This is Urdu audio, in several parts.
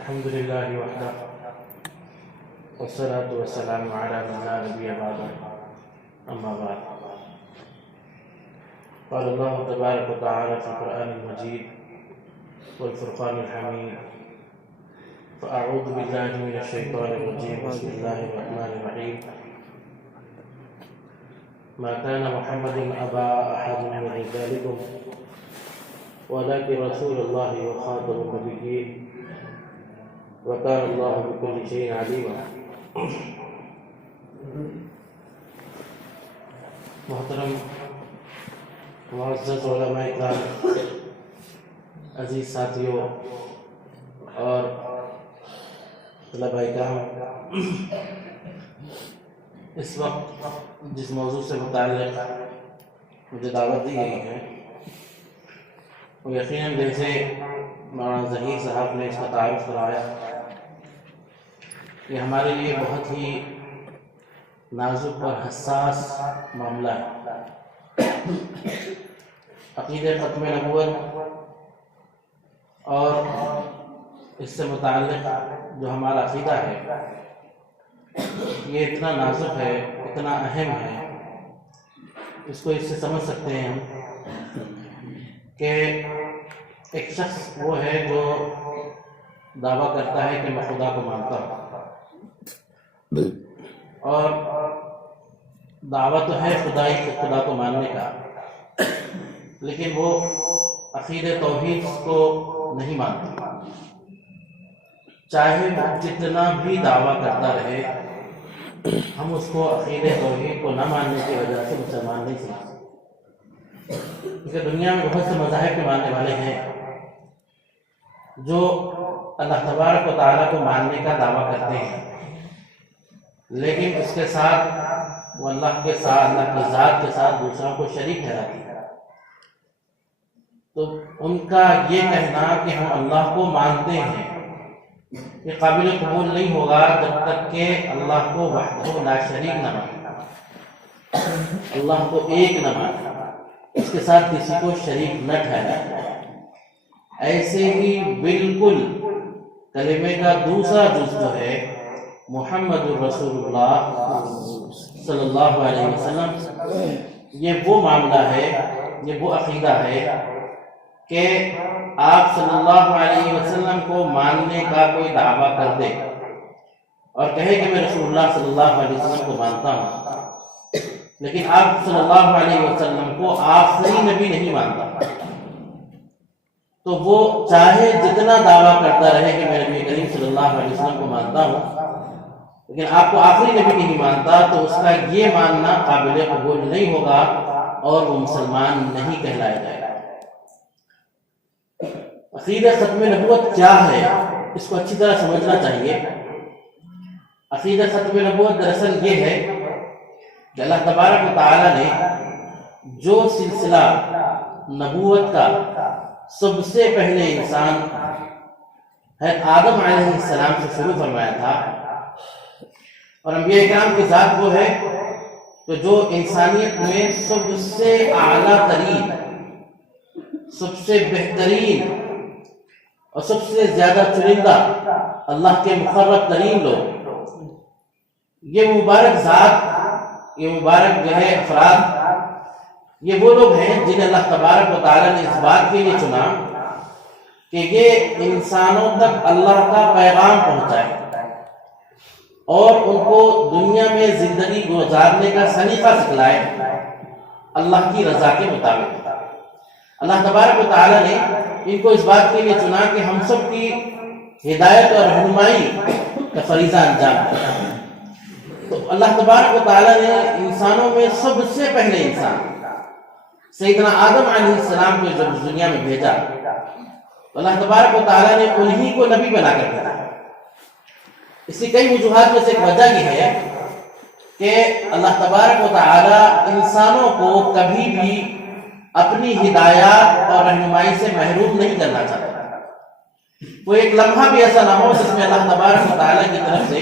الحمد لله وحده والصلاة والسلام على من لا نبي بعده أما بعد. قال الله تبارك وتعالى في القرآن المجيد والفرقان الحميد: فأعوذ بالله من الشيطان الرجيم بسم الله الرحمن الرحيم. ما كان محمد أبا أحد من رجالكم ولكن رسول الله وخاتم النبيين وكان الله بكل شيء عليما. محترم معزز علماء اکرام، عزیز ساتھیوں اور طلباء کرام، اس وقت جس موضوع سے متعلق مجھے دعوت دی گئی ہے وہ یقیناً جیسے مولانا ظہیر صاحب نے اس کا تعارف کرایا، یہ ہمارے لیے بہت ہی نازک اور حساس معاملہ ہے. عقیدہ ختم نبوت اور اس سے متعلق جو ہمارا عقیدہ ہے یہ اتنا نازک ہے، اتنا اہم ہے. اس کو اس سے سمجھ سکتے ہیں ہم کہ ایک شخص وہ ہے جو دعویٰ کرتا ہے کہ میں خدا کو مانتا ہوں، اور دعویٰ تو ہے خدا کو ماننے کا، لیکن وہ عقیدہ توحید کو نہیں مانتا. چاہے وہ جتنا بھی دعویٰ کرتا رہے، ہم اس کو عقیدہ توحید کو نہ ماننے کی وجہ سے مسلمان نہیں سمجھتے. کیونکہ دنیا میں بہت سے مذاہب کے ماننے والے ہیں جو اللہ تبارک و تعالیٰ کو ماننے کا دعویٰ کرتے ہیں، لیکن اس کے ساتھ وہ اللہ کی ذات کے ساتھ دوسروں کو شریک ٹھہراتے ہیں. تو ان کا یہ کہنا کہ ہم اللہ کو مانتے ہیں یہ قابل قبول نہیں ہوگا جب تک کہ اللہ کو وحدہ لا شریک نہ مانے، اللہ کو ایک نہ مانے، اس کے ساتھ کسی کو شریک نہ ٹھہرائے. ایسے ہی بالکل کلمے کا دوسرا جز جو ہے محمد الرسول اللہ صلی اللہ علیہ وسلم، یہ وہ معاملہ ہے، یہ وہ عقیدہ ہے کہ آپ صلی اللہ علیہ وسلم کو ماننے کا کوئی دعویٰ کر دے اور کہے کہ میں رسول اللہ صلی اللہ علیہ وسلم کو مانتا ہوں، لیکن آپ صلی اللہ علیہ وسلم کو آخری نبی نہیں مانتا، تو وہ چاہے جتنا دعویٰ کرتا رہے کہ میں نبی کریم صلی اللہ علیہ وسلم کو مانتا ہوں، لیکن آپ کو آخری نبی نہیں مانتا، تو اس کا یہ ماننا قابل قبول نہیں ہوگا اور وہ مسلمان نہیں کہلایا جائے گا. عقیدہ ختم نبوت کیا ہے، اس کو اچھی طرح سمجھنا چاہیے. عقیدہ ختم نبوت دراصل یہ ہے کہ اللہ تبارک و تعالیٰ نے جو سلسلہ نبوت کا سب سے پہلے انسان ہے آدم علیہ السلام سے شروع فرمایا تھا، اور انبیاء کرام کی ذات وہ ہے کہ جو انسانیت میں سب سے اعلیٰ ترین، سب سے بہترین اور سب سے زیادہ چنندہ اللہ کے مقرب ترین لوگ، یہ مبارک ذات، یہ مبارک جو ہے افراد، یہ وہ لوگ ہیں جنہیں اللہ تبارک و تعالیٰ نے اس بات کے لیے چنا کہ یہ انسانوں تک اللہ کا پیغام پہنچائے اور ان کو دنیا میں زندگی گزارنے کا سلیقہ سکھلائے اللہ کی رضا کے مطابق. اللہ تبارک و تعالیٰ نے ان کو اس بات کے لیے چنا کہ ہم سب کی ہدایت اور رہنمائی کا فریضہ انجام دیں. تو اللہ تبارک و تعالیٰ نے انسانوں میں سب سے پہلے انسان سیدنا آدم علیہ السلام کو جب دنیا میں بھیجا تو اللہ تبارک و تعالیٰ نے انہی کو نبی بنا کر بھیجا. اس کی کئی وجوہات میں سے ایک وجہ یہ ہے کہ اللہ تبارک و تعالیٰ انسانوں کو کبھی بھی اپنی ہدایات اور رہنمائی سے محروم نہیں کرنا چاہتا. کوئی ایک لمحہ بھی ایسا نہ ہو جس میں اللہ تبارک و تعالیٰ کی طرف سے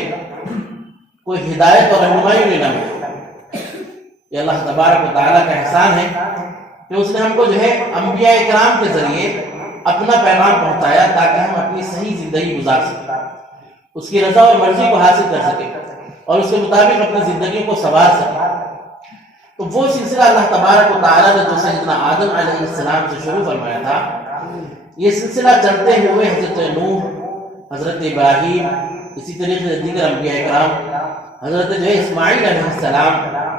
کوئی ہدایت اور رہنمائی نہیں نہ ملے. یہ اللہ تبارک و تعالیٰ کا احسان ہے کہ اس نے ہم کو جو ہے انبیاء کرام کے ذریعے اپنا پیغام پہنچایا تاکہ ہم اپنی صحیح زندگی گزار سکیں، اس کی رضا اور مرضی کو حاصل کر سکیں اور اس کے مطابق اپنی زندگیوں کو سنوار سکیں۔ تو وہ سلسلہ اللہ تبارک و تعالیٰ نے جو سیدنا آدم علیہ السلام سے شروع فرمایا تھا، یہ سلسلہ چلتے ہوئے حضرت نوح، حضرت ابراہیم، اسی طریقے سے دیگر انبیاء کرام، حضرت جو ہے اسماعیل علیہ السلام،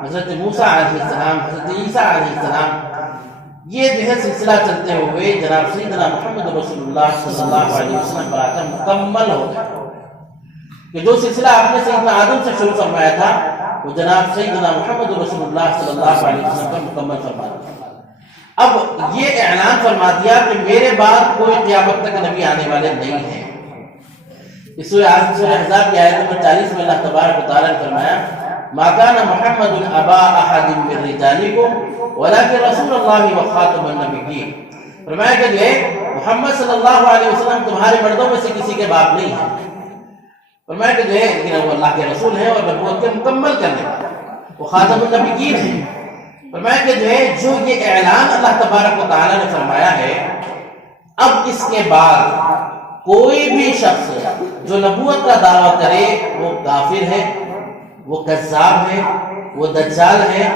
حضرت موسیٰ علیہ السلام، حضرت عیسیٰ علیہ السلام، یہ جو ہے سلسلہ چلتے ہوئے جناب سیدنا محمد رسول اللہ صلی اللہ علیہ وسلم پر آ کر مکمل ہو گیا کہ جو سلسلہ آپ نے سیدنا آدم سے شروع فرمایا تھا وہ جناب سیدنا محمد رسول اللہ صلی اللہ علیہ وسلم پر مکمل فرما دیا۔ اب یہ اعلان فرما دیا کہ میرے بعد کوئی قیامت تک نبی آنے والے نہیں ہیں۔ اس سورہ احزاب کی آیت نمبر 40 میں اللہ تبارک و تعالیٰ نے فرمایا ما كان محمد ابا احد من رجالكم ولكن رسول اللہ وخاتم النبیین۔ فرمایا کہ جو ہے محمد صلی اللہ علیہ وسلم تمہارے مردوں میں سے کسی کے باپ نہیں ہیں، فرمایا کہ جو ہے لیکن وہ اللہ کے رسول ہیں اور نبوت کے مکمل کرنے والے، وہ خاتم النبیین ہیں۔ فرمایا کہ جو ہے جو یہ اعلان اللہ تبارک و تعالیٰ نے فرمایا ہے، اب اس کے بعد کوئی بھی شخص جو نبوت کا دعویٰ کرے وہ کافر ہے، وہ کذاب ہے، وہ دجال ہے۔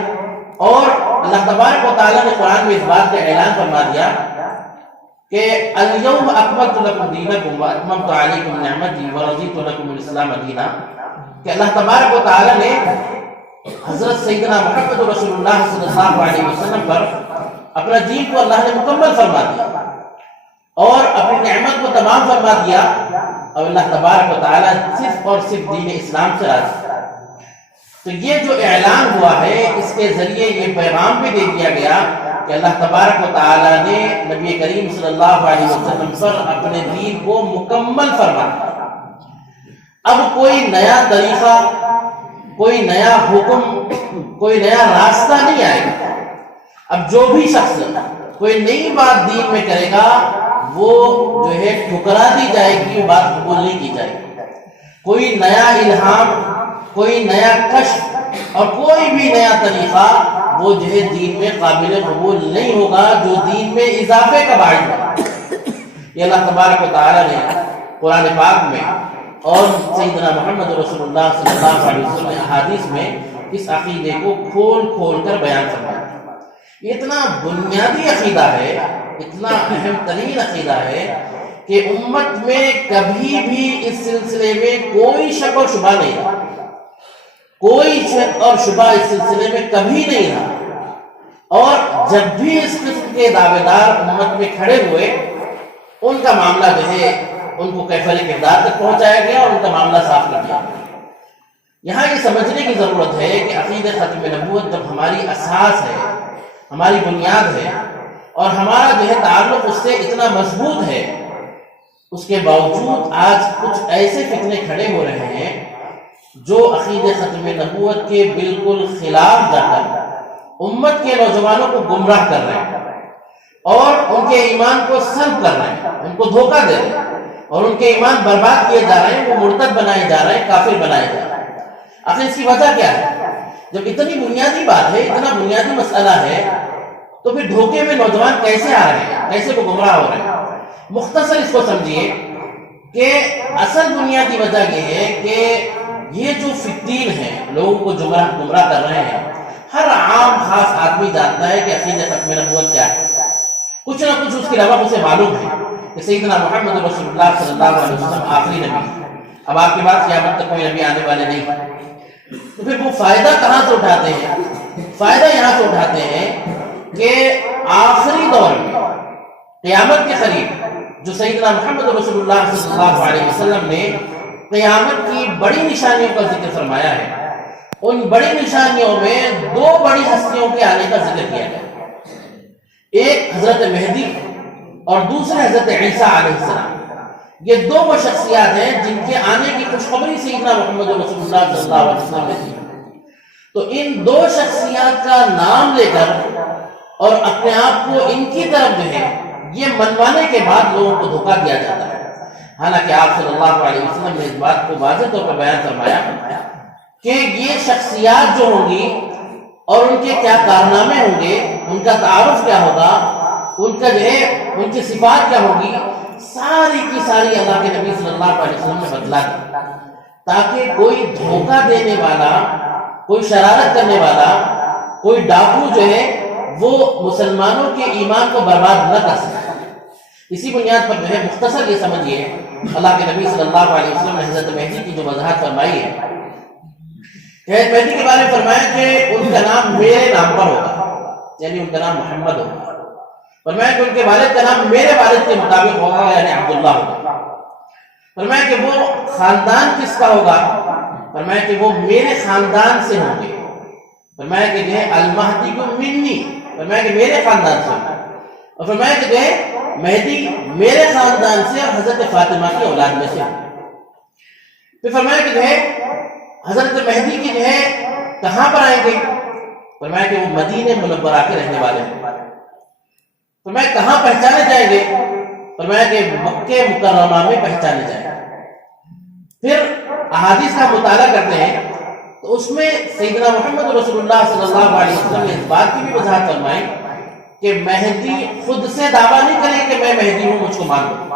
اور اللہ تبارک و تعالیٰ نے قرآن میں اس بات کا اعلان فرما دیا کہ اليوم اکملت لکم دینکم واتممت علیکم نعمتی ورضیت لکم الاسلام دینا، کہ اللہ تبارک و تعالیٰ نے حضرت سیدنا محمد رسول اللہ صلی اللہ علیہ وسلم پر اپنا دین کو اللہ نے مکمل فرما دیا اور اپنی نعمت کو تمام فرما دیا، اور اللہ تبارک و تعالیٰ صرف اور صرف دین اسلام سے راضی۔ تو یہ جو اعلان ہوا ہے اس کے ذریعے یہ پیغام بھی دے دیا گیا کہ اللہ تبارک و تعالیٰ نے نبی کریم صلی اللہ علیہ وسلم پر اپنے دین کو مکمل فرما دیا۔ اب کوئی نیا طریقہ، کوئی نیا حکم، کوئی نیا راستہ نہیں آئے گا۔ اب جو بھی شخص کوئی نئی بات دین میں کرے گا وہ جو ہے ٹھکرا دی جائے گی، وہ بات قبول نہیں کی جائے گی۔ کوئی نیا الہام، کوئی نیا کشف اور کوئی بھی نیا طریقہ وہ جو ہے دین میں قابل قبول نہیں ہوگا جو دین میں اضافے کا باعث ہے۔ یہ اللہ تبارک و تعالیٰ نے قرآن پاک میں اور سیدنا محمد رسول اللہ صلی اللہ علیہ وسلم نے احادیث میں اس عقیدے کو کھول کھول کر بیان فرمایا۔ یہ اتنا بنیادی عقیدہ ہے، اتنا اہم ترین عقیدہ ہے کہ امت میں کبھی بھی اس سلسلے میں کوئی شک اور شبہ نہیں رہا، کوئی شک اور شبہ اس سلسلے میں کبھی نہیں رہا۔ اور جب بھی اس قسم کے دعوے دار امت میں کھڑے ہوئے ان کا معاملہ جو ہے ان کو کیفر کردار تک پہنچایا گیا اور ان کا معاملہ صاف کر دیا گیا۔ یہاں یہ سمجھنے کی ضرورت ہے کہ عقیدہ ختم نبوت جب ہماری اساس ہے، ہماری بنیاد ہے اور ہمارا جو ہے تعلق اس سے اتنا مضبوط ہے، اس کے باوجود آج کچھ ایسے فتنے کھڑے ہو رہے ہیں جو عقیدہ ختم نبوت کے بالکل خلاف جا کر امت کے نوجوانوں کو گمراہ کر رہے ہیں اور ان کے ایمان کو سلب کر رہے ہیں، ان کو دھوکہ دے رہے ہیں اور ان کے ایمان برباد کیے جا رہے ہیں، وہ مرتد بنائے جا رہے ہیں، کافر بنائے جا رہے ہیں۔ آخر اس کی وجہ کیا ہے؟ جب اتنی بنیادی بات ہے، اتنا بنیادی مسئلہ ہے، تو پھر دھوکے میں نوجوان کیسے آ رہے ہیں، کیسے وہ گمراہ ہو رہے ہیں؟ مختصر اس کو سمجھیے کہ اصل بنیادی وجہ یہ ہے کہ یہ جو فتین ہیں لوگوں کو گمراہ کر رہے ہیں، ہر عام خاص آدمی جانتا ہے کہ عقیدہ ختم نبوت کیا ہے، کچھ نہ کچھ اس کے علاوہ اسے معلوم ہے کہ سیدنا محمد رسول اللہ صلی اللہ علیہ وسلم آخری نبی ہے، اب آپ کے بعد قیامت تک کوئی نبی آنے والے نہیں۔ تو پھر وہ فائدہ کہاں سے اٹھاتے ہیں؟ فائدہ یہاں سے اٹھاتے ہیں کہ آخری دور میں قیامت کے قریب جو سیدنا محمد رسول اللہ صلی اللہ علیہ وسلم نے قیامت کی بڑی نشانیوں کا ذکر فرمایا ہے، ان بڑی نشانیوں میں دو بڑی ہستیوں کے آنے کا ذکر کیا گیا، ایک حضرت مہدی اور دوسرے حضرت عیسیٰ علیہ السلام۔ یہ دو وہ شخصیات ہیں جن کے آنے کی خوشخبری سیدنا محمد رسول اللہ صلی اللہ علیہ وسلم نے دی۔ تو ان دو شخصیات کا نام لے کر اور اپنے آپ کو ان کی طرف جو ہے یہ منوانے کے بعد لوگوں کو دھوکہ دیا جاتا ہے۔ حالانکہ آپ صلی اللہ علیہ وسلم نے اس بات کو واضح طور پر بیان فرمایا کہ یہ شخصیات جو ہوں گی اور ان کے کیا کارنامے ہوں گے، ان کا تعارف کیا ہوگا، ان کا جو ہے ان کی صفات کیا ہوگی، ساری کی ساری اللہ کے نبی صلی اللہ علیہ وسلم نے بتلا دی، تاکہ کوئی دھوکہ دینے والا، کوئی شرارت کرنے والا، کوئی ڈاکو جو ہے وہ مسلمانوں کے ایمان کو برباد نہ کر سکے۔ اسی بنیاد پر جو ہے مختصر یہ سمجھیے، اللہ کے نبی صلی اللہ علیہ وسلم نے حضرت مہدی کی جو وضاحت فرمائی ہے، حضرت مہدی کے بارے میں فرمایا کہ ان کا نام میرے نام پر ہوگا، یعنی ان کا نام محمد ہوگا۔ فرمایا کہ ان کے والد کا نام میرے والد کے مطابق ہوگا، یعنی عبداللہ ہوگا۔ فرمایا کہ وہ خاندان کس کا ہوگا، فرمایا کہ وہ میرے خاندان سے ہوں گے۔ فرمایا کہ جو ہے المہدی کو منی، فرمایا کہ میرے خاندان سے ہوگا، اور فرمایا کہ جو ہے مہدی میرے خاندان سے اور حضرت فاطمہ کی اولاد میں سے ہوگا۔ پھر فرمایا کہ جو ہے حضرت مہدی کی جو ہے کہاں پر آئیں گے، فرمایا کہ وہ مدینہ منورہ کے رہنے والے ہیں۔ فرمایا کہاں پہچانے جائیں گے، فرمایا کہ مکہ مکرمہ میں پہچانے جائیں گے۔ پھر احادیث کا مطالعہ کرتے ہیں تو اس میں سیدنا محمد رسول اللہ صلی اللہ علیہ وسلم نے اس بات کی بھی وضاحت فرمائی کہ مہدی خود سے دعویٰ نہیں کرے کہ میں مہدی ہوں، مجھ کو مان لو۔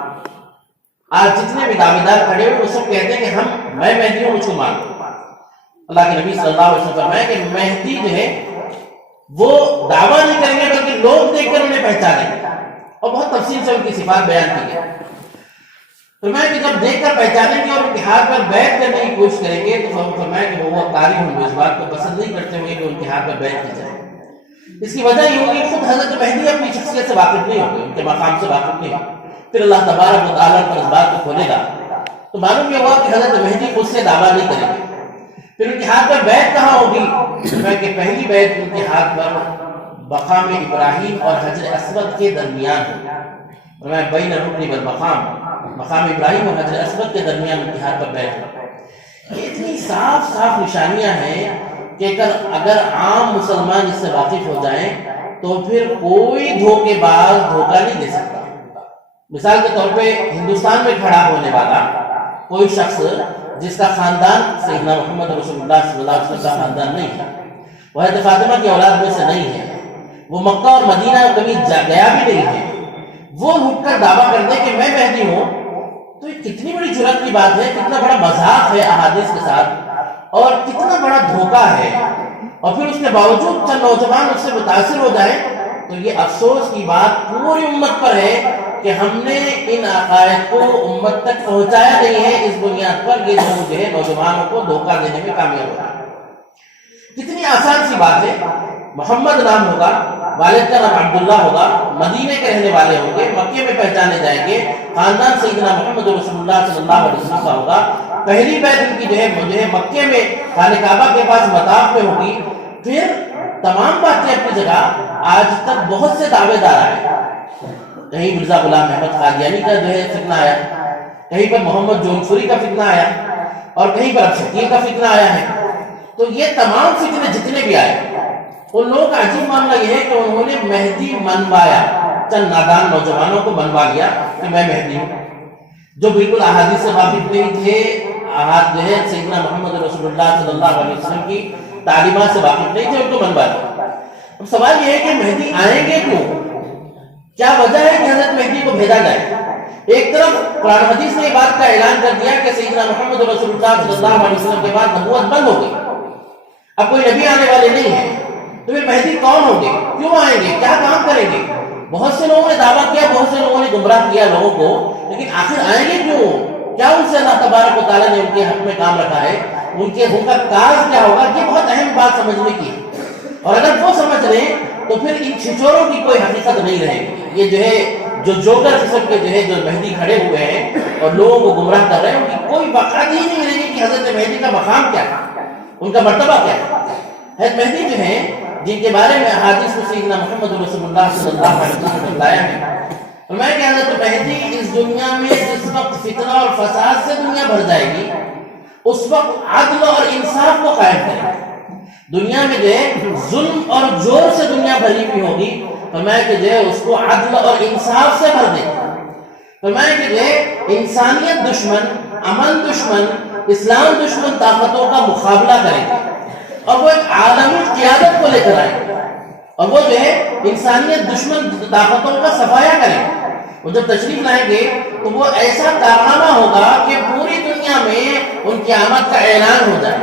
آج جتنے بھی دعوے دار کھڑے ہوئے وہ سب کہتے ہیں کہ میں مہدی ہوں، مجھ کو مان لو۔ اللہ کے نبی صلی اللہ علیہ وسلم فرمایا کہ مہدی جو ہے وہ دعویٰ نہیں کریں گے بلکہ لوگ دیکھ کر انہیں پہچانیں گے، اور بہت تفصیل سے ان کی صفات بیان کی ہے۔ فرمایا کہ جب دیکھ کر پہچانیں گے اور ان کے ہاتھ پر بیعت کرنے کی کوشش کریں گے تو فرمایا کہ وہ قاری ہوں گے، اس بات کو پسند نہیں کرتے ہوں گے کہ ان کے ہاتھ پر بیعت کی جائے۔ اس کی وجہ یہ ہوگی خود حضرت مہدی اپنی شخصیت سے واقف نہیں ہوں گے، ان کے مقام سے واقف نہیں ہوں۔ پھر اللہ تبارک و تعالیٰ پر اس بات کو کھولے گا تو معلوم یہ ہوا کہ حضرت مہدی خود سے دعویٰ نہیں کریں گے۔ پھر ان کے ہاتھ پر بیعت کہاں ہوگی، فرمایا کہ پہلی بیعت ان کے ہاتھ پر مقام ابراہیم اور حجر اسود کے درمیان ہے۔ فرمایا بین الرکن والمقام، مقام ابراہیم اور حجر اسود کے درمیان ان کے ہاتھ پر بیعت ہے۔ یہ اتنی صاف صاف نشانیاں ہیں کہ اگر عام مسلمان اس سے واقف ہو جائیں تو پھر کوئی دھوکے باز دھوکہ نہیں دے سکتا۔ مثال کے طور پہ ہندوستان میں کھڑا ہونے والا کوئی شخص جس کا خاندان سیدنا محمد رسول اللہ صلی اللہ علیہ وسلم کا خاندان نہیں ہے، وہ حضرت فاطمہ کی اولاد میں سے نہیں ہے، وہ مکہ اور مدینہ کبھی گیا بھی نہیں ہے، وہ اٹھ کر دعویٰ کر دے کہ میں مہدی ہوں، تو یہ کتنی بڑی جرأت کی بات ہے، کتنا بڑا مذاق ہے احادیث کے ساتھ، اور کتنا بڑا دھوکہ ہے۔ اور پھر اس کے باوجود چند نوجوان اس سے متاثر ہو جائیں تو یہ افسوس کی بات پوری امت پر ہے کہ ہم نے ان عقائد کو امت تک پہنچایا نہیں ہے، اس بنیاد پر یہ لوگ جو ہے نوجوانوں کو دھوکہ دینے میں کامیاب ہو رہا ہے۔ کتنی آسان سی بات ہے، محمد نام ہوگا، والد کا نام عبداللہ ہوگا، مدینے کے رہنے والے ہوں گے، مکے میں پہچانے جائیں گے، خاندان سیدنا محمد رسول اللہ صلی اللہ علیہ وسلم کا ہوگا۔ پہلی بیعت ان کی جو ہے مکے میں خانہ کعبہ کے پاس مطاف میں ہوگی۔ پھر تمام باتیں اپنی جگہ، آج تک بہت سے دعوے دار آئے، کہیں مرزا غلام احمد قادیانی کا جو ہے فتنہ آیا، کہیں پر محمد جونپوری کا فتنہ آیا، اور کہیں پر اب شکیل کا فتنہ آیا ہے۔ تو یہ تمام فتنے جتنے بھی آئے، ان لوگوں کا عجیب معاملہ یہ ہے کہ انہوں نے مہدی منوایا، چند نادان نوجوانوں کو منوا لیا کہ میں مہدی ہوں، جو بالکل احادیث سے واقف نہیں تھے، جو ہے سیدنا محمد رسول اللہ صلی اللہ علیہ وسلم کی تعلیمات سے واقف نہیں تھے، ان کو منوا دیا۔ اب سوال یہ ہے کہ مہدی آئیں گے کیوں، کیا وجہ ہے کہ حضرت مہدی کو بھیجا جائے؟ ایک طرف قرآن حدیث نے یہ بات کا اعلان کر دیا کہ سیدنا محمد رسول اللہ صلی اللہ علیہ وسلم کے بعد نبوت بند ہو گئی، اب کوئی نبی آنے والے نہیں ہیں، تو پھر مہدی کون ہوں گے، کیوں آئیں گے، کیا کام کریں گے؟ بہت سے لوگوں نے دعویٰ کیا، بہت سے لوگوں نے گمراہ کیا لوگوں کو، لیکن آخر آئیں گے کیوں؟ کیا ان سے اللہ تبارک و تعالیٰ نے ان کے حق میں کام رکھا ہے، ان کا کاز کیا ہوگا؟ یہ بہت اہم بات سمجھنے کی ہے، اور اگر وہ سمجھ لیں تو پھر ان چھچوروں کی کوئی حقیقت نہیں رہے گی۔ یہ جو ہے جو جوکر قسم کے جو ہے جو مہدی کھڑے ہوئے ہیں اور لوگوں کو گمراہ کر رہے ہیں، ان کی کوئی وقت ہی نہیں ملے گی کہ حضرت مہدی کا مقام کیا ہے، ان کا مرتبہ کیا ہے۔ حضرت مہدی جو ہیں جن کے بارے میں احادیث میں سیدنا محمد رسول اللہ صلی اللہ علیہ وسلم نے بتایا ہے، فرمایا کہ حضرت مہدی اس دنیا میں جس وقت فتنہ اور فساد سے دنیا بھر جائے گی، اس وقت عدل اور انصاف کو قائم کرے گا۔ دنیا میں جو ہے ظلم اور جور سے دنیا بھری ہوئی ہوگی، فرمایا کہ جو ہے اس کو عدل اور انصاف سے بھر دے گا۔ فرمایا کہ جو ہے انسانیت دشمن، امن دشمن، اسلام دشمن طاقتوں کا مقابلہ کرے گا، اور وہ ایک عالمی قیادت کو لے کر آئے گا۔ اور وہ جو ہے انسانیت دشمن طاقتوں کا صفایا کریں گے. وہ جب تشریف لائیں گے تو وہ ایسا کارنامہ ہوگا کہ پوری دنیا میں ان کی آمد کا اعلان ہو جائے.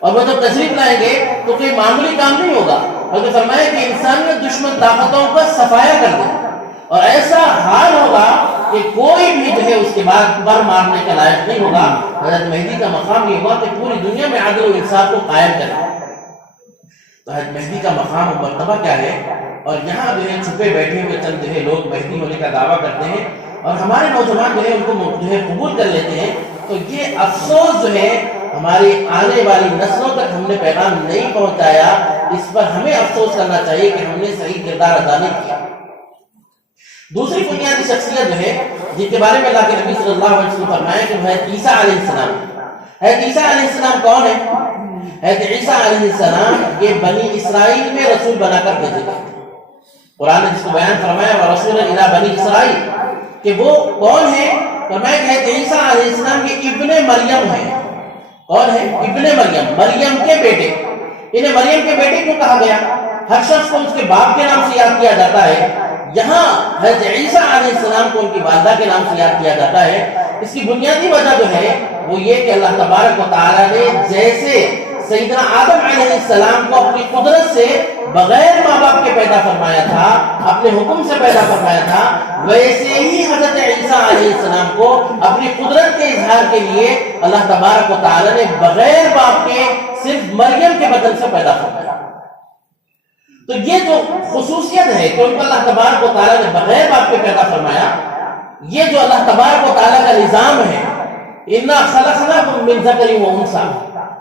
اور وہ جب تشریف لائیں گے تو کوئی معمولی کام نہیں ہوگا، بلکہ فرمایا کہ انسانیت دشمن طاقتوں کا صفایا کر دے. اور ایسا حال ہوگا کہ کوئی بھی جو ہے اس کے بعد بر مارنے کا لائق نہیں ہوگا. حضرت مہدی کا مقام یہ ہوگا کہ پوری دنیا میں عدل و انصاف کو قائم کرے. تو حضرت مہدی کا مقام و مرتبہ کیا ہے؟ اور یہاں جو ہے چھپے بیٹھے ہوئے چند جو ہے لوگ مہدی ہونے کا دعویٰ کرتے ہیں اور ہمارے نوجوان جو ہے ان کو جو ہے قبول کر لیتے ہیں. تو یہ افسوس جو ہے ہماری آنے والی نسلوں تک ہم نے پیغام نہیں پہنچایا. اس پر ہمیں افسوس کرنا چاہیے کہ ہم نے صحیح کردار ادا نہیں کیا. دوسری بنیادی شخصیت جو ہے جن کے بارے میں اللہ کے نبی صلی اللہ علیہ وسلم فرمایا کہ وہ ہے عیسیٰ علیہ السلام. حضرت عیسیٰ علیہ السلام کون ہے؟ حضرت عیسیٰ علیہ السلام یہ بنی اسرائیل میں رسول بنا کر بھیجے گئے. قرآن نے جس کو بیان فرمایا ورسولا الی بنی اسرائیل کہ وہ کون ہے؟ فرمایا کہ حضرت عیسیٰ علیہ السلام یہ ابن مریم ہے. کون ہے؟ ابن مریم، مریم کے بیٹے. انہیں مریم کے بیٹے کیوں کہا گیا؟ ہر شخص کو اس کے باپ کے نام سے یاد کیا جاتا ہے. یہاں حضرت عیسیٰ علیہ السلام کو ان کی والدہ کے نام سے یاد کیا جاتا ہے. اس کی بنیادی وجہ جو ہے وہ یہ کہ اللہ تبارک و تعالیٰ نے جیسے سیدنا آدم علیہ السلام کو اپنی قدرت سے بغیر ماں باپ کے پیدا فرمایا تھا، اپنے حکم سے پیدا فرمایا تھا، ویسے ہی حضرت عیسیٰ علیہ السلام کو اپنی قدرت کے اظہار کے لیے اللہ تبارک و تعالیٰ نے بغیر باپ کے صرف مریم کے بدن سے پیدا فرمایا. تو یہ جو خصوصیت ہے کہ ان کو اللہ تبارک و تعالیٰ نے بغیر باپ کے پیدا فرمایا، یہ جو اللہ تبارک و تعالیٰ کا نظام ہے اِنَّا خَلَقْنَاكُم مِّن ذَكَرٍ وَأُنثَىٰ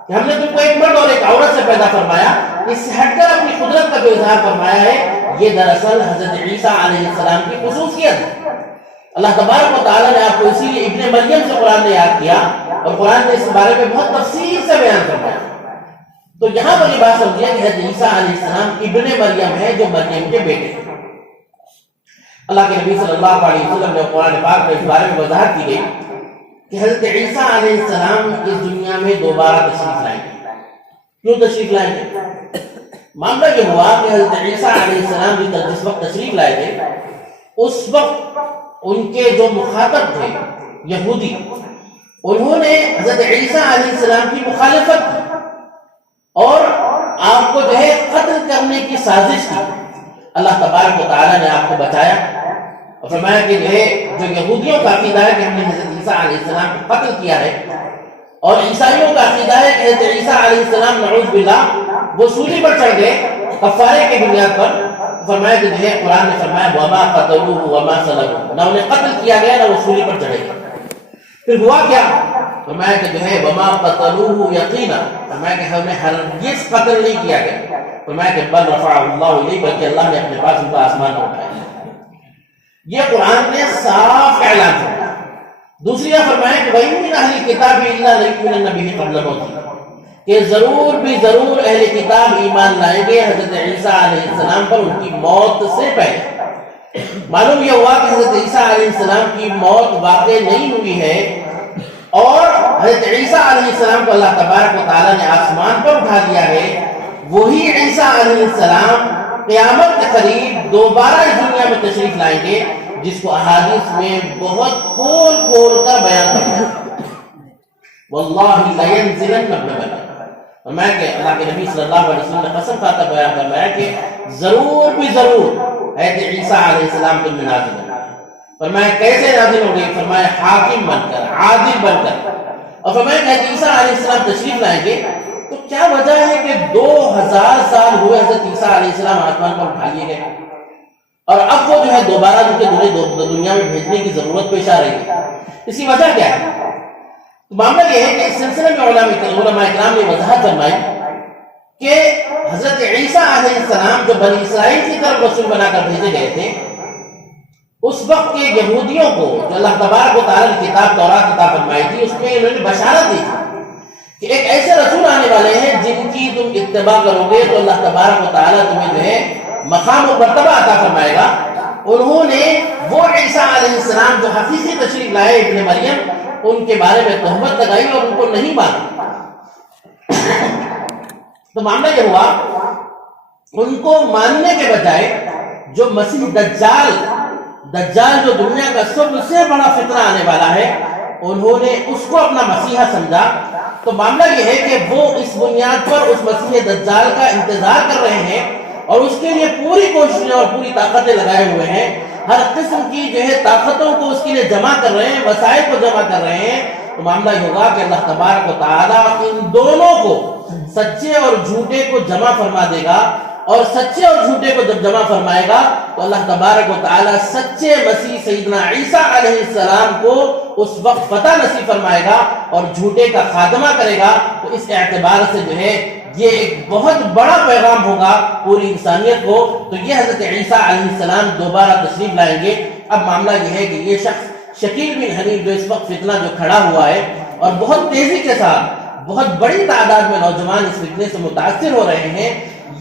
کہ ہم نے تم کو ایک مرد اور ایک عورت سے پیدا فرمایا، اس سے ہٹ کر اپنی قدرت کا جو اظہار فرمایا ہے یہ دراصل حضرت عیسیٰ علیہ السلام کی خصوصیت ہے. اللہ تبارک و تعالیٰ نے آپ کو اسی لیے ابن مریم سے قرآن نے یاد کیا اور قرآن نے اس بارے میں بہت تفصیل سے بیان فرمایا. تو یہاں پر یہ بات سمجھیے کہ حضرت عیسیٰ علیہ السلام ابن مریم ہے جو مریم کے بیٹے ہیں. اللہ کے نبی صلی اللہ علیہ وسلم نے قرآن پاک میں اس بارے میں وضاحت کی گئی کہ حضرت عیسیٰ علیہ السلام اس دنیا میں دوبارہ تشریف لائیں گے. کیوں تشریف لائیں گے؟ معاملہ یہ ہوا کہ حضرت عیسیٰ علیہ السلام جس وقت تشریف لائے تھے اس وقت ان کے جو مخاطب تھے یہودی، انہوں نے حضرت عیسیٰ علیہ السلام کی مخالفت کی اور آپ کو جو ہے قتل کرنے کی سازش کی. اللہ تبارک و تعالیٰ نے آپ کو بچایا اور فرمایا کہ جو یہودیوں کا عقیدہ ہے کہ ہم نے حضرت عیسیٰ علیہ السلام کو قتل کیا ہے، اور عیسائیوں کا عقیدہ ہے کہ حضرت عیسیٰ علیہ السلام نعوذ باللہ وہ سولی پر چڑھ گئے کفارے کی بنیاد پر. فرمایا کہ جو ہے قرآن نے فرمایا وما قتلوه وما صلبوه، نہ انہیں قتل کیا گیا نہ وہ سولی پر چڑھے گئے. پھر ہوا کیا؟ فرمایا کہ جو ہے وما قتلوه یقینا، فرمایا کہ ہم نے ہرگز قتل نہیں کیا گیا. فرمایا کہ بل رفعه اللہ الیہ، بلکہ اللہ نے اپنے پاس ان کو آسمان پر اٹھایا. یہ قرآن نے صاف اعلان کیا. دوسری یہ فرمایا کہ وَإِن مِّنْ أَهْلِ الْكِتَابِ إِلَّا لَيُؤْمِنَنَّ بِهِ قَبْلَ مَوْتِهِ، کہ ضرور بھی ضرور اہل کتاب ایمان لائیں گے حضرت عیسیٰ علیہ السلام پر ان کی موت سے پہلے. معلوم یہ ہوا کہ حضرت عیسیٰ علیہ السلام کی موت واقع نہیں ہوئی ہے اور حضرت عیسیٰ علیہ السلام کو اللہ تبارک و تعالیٰ نے آسمان پر اٹھا دیا ہے. وہی عیسیٰ علیہ السلام قیامت کے قریب دوبارہ اس دنیا میں تشریف لائیں گے، جس کو احادیث میں بہت کھول کھول کر بیان کرنا ہے. واللہ لینزلن ابن مریم، فرمایا کہ اللہ کے نبی صلی اللہ علیہ وسلم نے قسم کھاتا بیان فرمایا کہ ضرور بھی ضرور حضرت عیسیٰ علیہ السلام تم میں نازل ہوں گے. فرمایا کیسے نازل ہوں گے؟ فرمایا حاکم بن کر، عادل بن کر. اور فرمایا کہ حضرت عیسیٰ علیہ السلام تشریف لائیں گے تو کیا وجہ ہے کہ 2000 سال ہوئے حضرت عیسیٰ علیہ السلام آسمان پر اٹھا لیے گئے اور اب وہ جو ہے دوبارہ دنیا میں بھیجنے کی ضرورت پیش آ رہی ہے؟ اس کی وجہ کیا ہے؟ معاملہ یہ ہے کہ اس سلسلے میں علماء اکرام نے وضاحت فرمائی کہ حضرت عیسیٰ علیہ السلام جو بنی اسرائیل کی طرف رسول بنا کر بھیجے گئے تھے، اس وقت کے یہودیوں کو جو اللہ تبارک و تعالیٰ نے کتاب تورات عطا فرمائی تھی اس میں انہوں نے بشارت دی تھی کہ ایک ایسے رسول آنے والے ہیں جن کی تم اتباع کرو گے تو اللہ تبارک و تعالیٰ تمہیں جو ہے مقام و مرتبہ عطا فرمائے گا. انہوں نے وہ عیسیٰ علیہ السلام جو حقیقی تشریف لائے ابن مریم، ان کے بارے میں تہمت لگائی اور ان کو نہیں مانا. تو معاملہ یہ ہوا ان کو ماننے کے بجائے جو مسیح دجال جو دنیا کا سب سے بڑا فتنہ آنے والا ہے، انہوں نے اس کو اپنا مسیحا سمجھا. تو معاملہ یہ ہے کہ وہ اس بنیاد پر اس مسیح دجال کا انتظار کر رہے ہیں اور اس کے لیے پوری کوششیں اور پوری طاقتیں لگائے ہوئے ہیں. ہر قسم کی جو ہے طاقتوں کو اس کے لیے جمع کر رہے ہیں، وسائل کو جمع کر رہے ہیں. تو معاملہ یہ ہوگا کہ اللہ تبارک و تعالیٰ ان دونوں کو، سچے اور جھوٹے کو جمع فرما دے گا، اور سچے اور جھوٹے کو جب جمع فرمائے گا تو اللہ تبارک و تعالیٰ سچے مسیح سیدنا عیسیٰ علیہ السلام کو اس وقت فتح نصیب فرمائے گا اور جھوٹے کا خاتمہ کرے گا. تو اس اعتبار سے جو ہے یہ ایک بہت بڑا پیغام ہوگا پوری انسانیت کو. تو یہ حضرت عیسیٰ علیہ السلام دوبارہ تشریف لائیں گے. اب معاملہ یہ ہے کہ یہ شخص شکیل بن حنیف جو اس وقت فتنہ جو کھڑا ہوا ہے اور بہت تیزی کے ساتھ بہت بڑی تعداد میں نوجوان اس فتنے سے متاثر ہو رہے ہیں،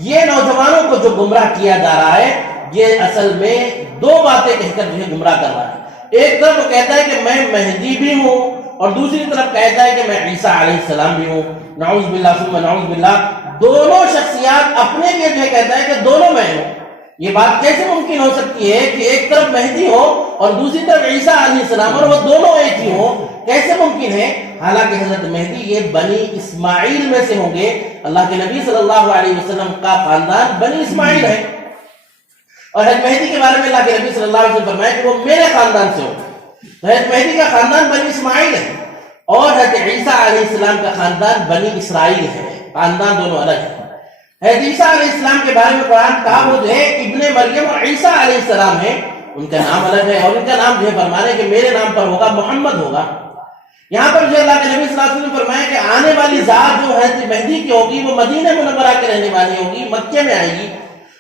یہ نوجوانوں کو جو گمراہ کیا جا رہا ہے یہ اصل میں دو باتیں کہہ کر جو ہے گمراہ کر رہا ہے. ایک طرف وہ کہتا ہے کہ میں مہدی بھی ہوں، اور دوسری طرف کہتا ہے کہ میں عیسیٰ علیہ السلام بھی ہوں. نعوذ باللہ ثم نعوذ باللہ. دونوں شخصیات اپنے لیے جو ہے کہتا ہے کہ دونوں میں ہوں. یہ بات کیسے ممکن ہو سکتی ہے کہ ایک طرف مہدی ہو اور دوسری طرف عیسیٰ علیہ السلام اور وہ دونوں ایک ہی ہوں؟ کیسے ممکن ہے؟ حالانکہ حضرت مہدی یہ بنی اسماعیل میں سے ہوں گے. اللہ کے نبی صلی اللہ علیہ وسلم کا خاندان بنی اسماعیل ہے، اور حضرت مہدی کے بارے میں اللہ کے نبی صلی اللہ علیہ وسلم فرمایا کہ وہ میرے خاندان سے ہو. حضرت مہدی کا خاندان بنی اسماعیل ہے اور حضرت عیسیٰ علیہ السلام کا خاندان بنی اسرائیل ہے. خاندان دونوں الگ ہیں. حضرت عیسیٰ علیہ السلام کے بارے میں قرآن کہا وہ جو ہے ابن مریم اور عیسیٰ علیہ السلام ہے، ان کا نام الگ ہے، اور ان کا نام جو ہے فرمانے کہ میرے نام پر ہوگا، محمد ہوگا. یہاں پر جو اللہ کے نبی صلی اللہ علیہ وسلم فرمایا کہ آنے والی ذات جو حضرت مہدی کی ہوگی وہ مدینہ منورہ کے رہنے والی ہوگی، مکے میں آئے گی.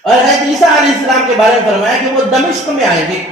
اور حضرت عیسیٰ علیہ السلام کے بارے میں فرمایا کہ وہ دمشق میں آئیں گے.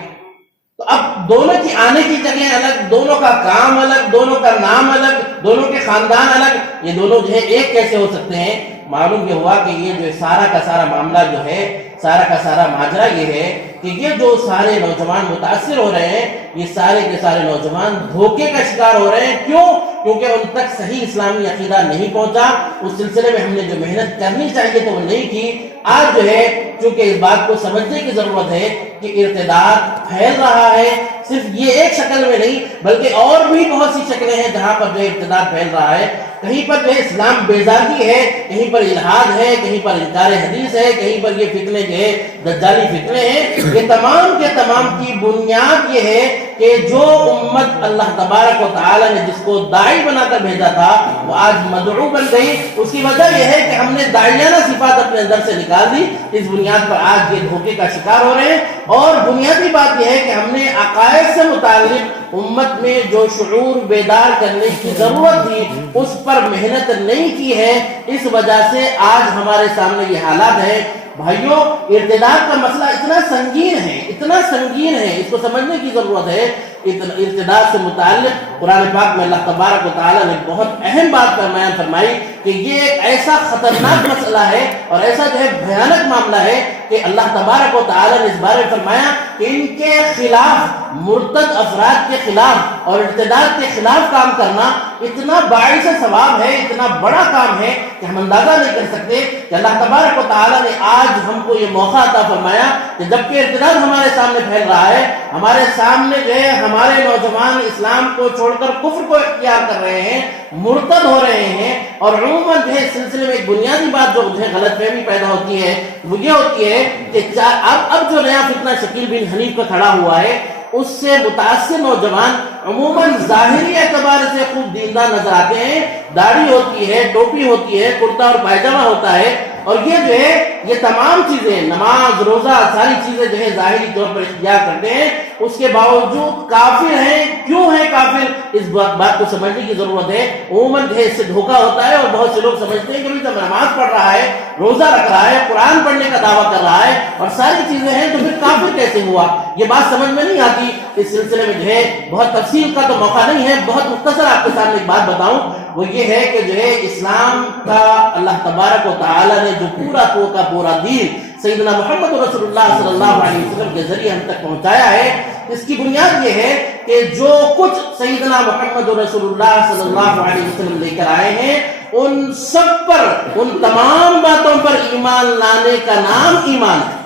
تو اب دونوں کی آنے کی جگہ الگ، دونوں کا کام الگ، دونوں کا نام الگ، دونوں کے خاندان الگ، یہ دونوں جو ہے ایک کیسے ہو سکتے ہیں؟ معلوم یہ ہوا کہ یہ جو سارا کا سارا معاملہ جو ہے، سارا کا سارا ماجرا یہ ہے کہ یہ جو سارے نوجوان متاثر ہو رہے ہیں، یہ سارے کے سارے نوجوان دھوکے کا شکار ہو رہے ہیں. کیوں؟ کیونکہ ان تک صحیح اسلامی عقیدہ نہیں پہنچا. اس سلسلے میں ہم نے جو محنت کرنی چاہیے تو وہ نہیں کی. آج جو ہے چونکہ اس بات کو سمجھنے کی ضرورت ہے کہ ارتداد پھیل رہا ہے، صرف یہ ایک شکل میں نہیں بلکہ اور بھی بہت سی شکلیں ہیں جہاں پر جو ارتداد پھیل رہا ہے. کہیں پر جو ہے اسلام بیزاری ہے، کہیں پر الحاد ہے، کہیں پر انکار حدیث ہے، کہیں پر یہ فتنے جو ہے دجالی فتنے ہیں. یہ تمام کے تمام کی بنیاد یہ ہے کہ جو امت اللہ تبارک و تعالی نے جس کو داعی بنا کر بھیجا تھا وہ آج مدعو بن گئی. اس کی وجہ یہ ہے کہ ہم نے داعیانہ صفات اپنے اندر سے نکال دی. اس بنیاد پر آج یہ دھوکے کا شکار ہو رہے ہیں. اور بنیادی بات یہ ہے کہ ہم نے عقائد سے متعلق امت میں جو شعور بیدار کرنے کی ضرورت تھی اس پر محنت نہیں کی ہے. اس وجہ سے آج ہمارے سامنے یہ حالات ہے. بھائیوں، ارتداد کا مسئلہ اتنا سنگین ہے، اتنا سنگین ہے، اس کو سمجھنے کی ضرورت ہے. ارتداد سے متعلق قرآن پاک میں اللہ تبارک و تعالیٰ نے بہت اہم بات فرمائی کہ یہ ایک ایسا خطرناک مسئلہ ہے اور ایسا جو ہے بھیانک معاملہ ہے کہ اللہ تبارک و تعالیٰ نے اس بارے میں فرمایا کہ ان کے خلاف، مرتد افراد کے خلاف اور ارتداد کے خلاف کام کرنا اتنا باعث ثواب ہے، اتنا بڑا کام ہے کہ ہم اندازہ نہیں کر سکتے. کہ اللہ تبارک و تعالیٰ نے آج ہم کو یہ موقع عطا فرمایا کہ جبکہ ارتداد ہمارے سامنے پھیل رہا ہے، ہمارے سامنے جو ہے ہمارے نوجوان اسلام کو چھوڑ کر کفر کو اختیار کر رہے ہیں، مرتد ہو رہے ہیں. اور عموماً جو ہے اس سلسلے میں ایک بنیادی بات جو مجھے غلط فہمی پیدا ہوتی ہے وہ یہ ہوتی ہے کہ اب جو نیا فتنہ شکیل بن حنیف کا کھڑا ہوا ہے اس سے متاثر نوجوان عموماً ظاہری اعتبار سے خوب دیندار نظر آتے ہیں. داڑھی ہوتی ہے، ٹوپی ہوتی ہے، کرتا اور پائجامہ ہوتا ہے، اور یہ جو ہے یہ تمام چیزیں، نماز، روزہ، ساری چیزیں جو ہے ظاہری طور پر اختیار کرتے ہیں. اس کے باوجود کافر ہیں. کیوں ہیں کافر؟ اس بات کو سمجھنے کی ضرورت ہے. عموماً جو ہے اس سے دھوکہ ہوتا ہے اور بہت سے لوگ سمجھتے ہیں کہ جب نماز پڑھ رہا ہے، روزہ رکھ رہا ہے، قرآن پڑھنے کا دعویٰ کر رہا ہے اور ساری چیزیں ہیں تو پھر کافر کیسے ہوا؟ یہ بات سمجھ میں نہیں آتی. اس سلسلے میں جو ہے بہت تفصیل کا تو موقع نہیں ہے، بہت مختصر آپ کے سامنے ایک بات بتاؤں. وہ یہ ہے کہ جو ہے اسلام کا اللہ تبارک و تعالی نے جو پورا دین سیدنا محمد رسول اللہ صلی اللہ علیہ وسلم کے ذریعے ہم تک پہنچایا ہے، اس کی بنیاد یہ ہے کہ جو کچھ سیدنا محمد رسول اللہ صلی اللہ علیہ وسلم لے کر آئے ہیں ان سب پر، ان تمام باتوں پر ایمان لانے کا نام ایمان ہے۔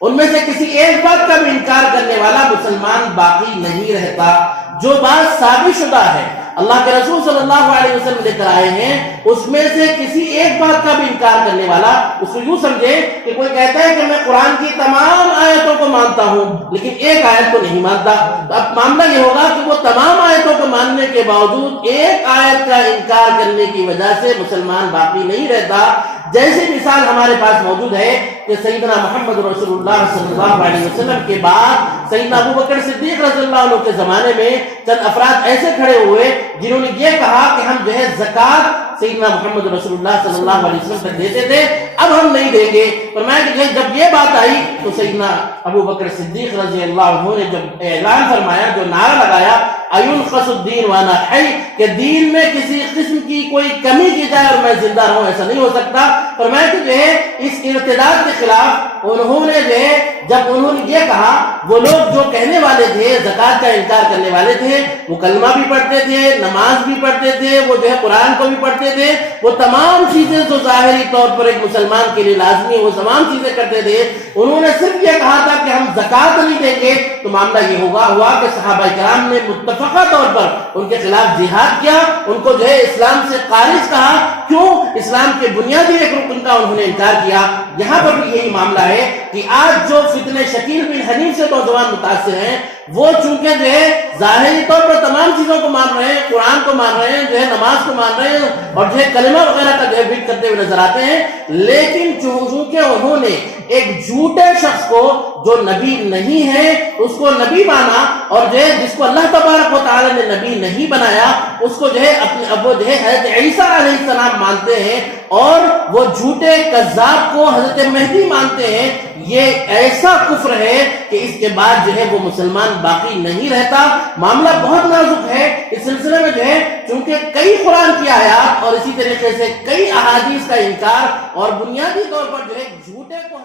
ان میں سے کسی ایک بات کا بھی انکار کرنے والا مسلمان باقی نہیں رہتا۔ جو بات ثابت شدہ ہے، اللہ کے رسول صلی اللہ علیہ وسلم لے کر آئے ہیں، اس میں سے کسی ایک بات کا بھی انکار کرنے والا، اس کو یوں سمجھے کہ کوئی کہتا ہے کہ میں قرآن کی تمام آیتوں کو مانتا ہوں لیکن ایک آیت کو نہیں مانتا، تو اب معاملہ یہ ہوگا کہ وہ تمام آیتوں کو ماننے کے باوجود ایک آیت کا انکار کرنے کی وجہ سے مسلمان باقی نہیں رہتا۔ جیسی مثال ہمارے پاس موجود ہے کہ سیدنا محمد رسول اللہ صلی اللہ علیہ وسلم کے بعد سیدنا ابو بکر صدیق رضی اللہ عنہ کے زمانے میں چند افراد ایسے کھڑے ہوئے جنہوں نے یہ کہا کہ ہم جو ہے زکوٰۃ سیدنا محمد رسول اللہ صلی اللہ علیہ وسلم تک دیتے تھے، اب ہم نہیں دیں گے۔ فرمایا کہ جب یہ بات آئی تو سیدنا ابو بکر صدیق رضی اللہ عنہ نے جب اعلان فرمایا، جو نعرہ لگایا اَيُنْقَصُ الدِّينُ وَأَنَا حَيٌّ، کہ دین میں کسی قسم کی کوئی کمی کی جائے اور میں زندہ رہوں، ایسا نہیں ہو سکتا۔ فرمایا کہ جو ہے اس ارتداد کے خلاف انہوں نے جو ہے جب انہوں نے یہ کہا، وہ لوگ جو کہنے والے تھے زکوٰۃ کا انکار کرنے والے تھے، وہ کلمہ بھی پڑھتے تھے، نماز بھی پڑھتے تھے، وہ جو ہے قرآن کو بھی پڑھتے تھے، وہ تمام چیزیں جو ظاہری طور پر ایک مسلمان کے لیے لازمی وہ تمام چیزیں کرتے تھے، انہوں نے صرف یہ کہا تھا کہ ہم زکوٰۃ نہیں دیں گے، تو معاملہ یہ ہوا کہ صحابہ کرام نے متفقہ طور پر ان کے خلاف جہاد کیا، ان کو جو ہے اسلام سے خارج کہا۔ کیوں؟ اسلام کے بنیادی ایک رکن کا انہوں نے انکار کیا۔ یہاں پر بھی یہی معاملہ ہے کہ آج جو فتنہ شکیل بن حنیف سے نوجوان متاثر ہیں، وہ چونکہ جو ہے ظاہری طور پر تمام چیزوں کو مان رہے ہیں، قرآن کو مان رہے ہیں، جو ہے نماز کو مان رہے ہیں اور جو ہے کلمہ وغیرہ کا جو ہے بیٹ کرتے ہوئے نظر آتے ہیں، لیکن چونکہ انہوں نے ایک جھوٹے شخص کو جو نبی نہیں ہے اس کو نبی مانا، اور جو ہے جس کو اللہ تبارک و تعالی نے نبی نہیں بنایا اس کو جو ہے اپنے ابو جو ہے حضرت عیسیٰ علیہ السلام مانتے ہیں، اور وہ جھوٹے کذاب کو حضرت مہدی مانتے ہیں، یہ ایسا کفر ہے کہ اس کے بعد جو ہے وہ مسلمان باقی نہیں رہتا۔ معاملہ بہت نازک ہے۔ اس سلسلے میں جو ہے چونکہ کئی قرآن کی آیات اور اسی طریقے سے کئی احادیث کا انکار اور بنیادی طور پر جو ہے جھوٹے کو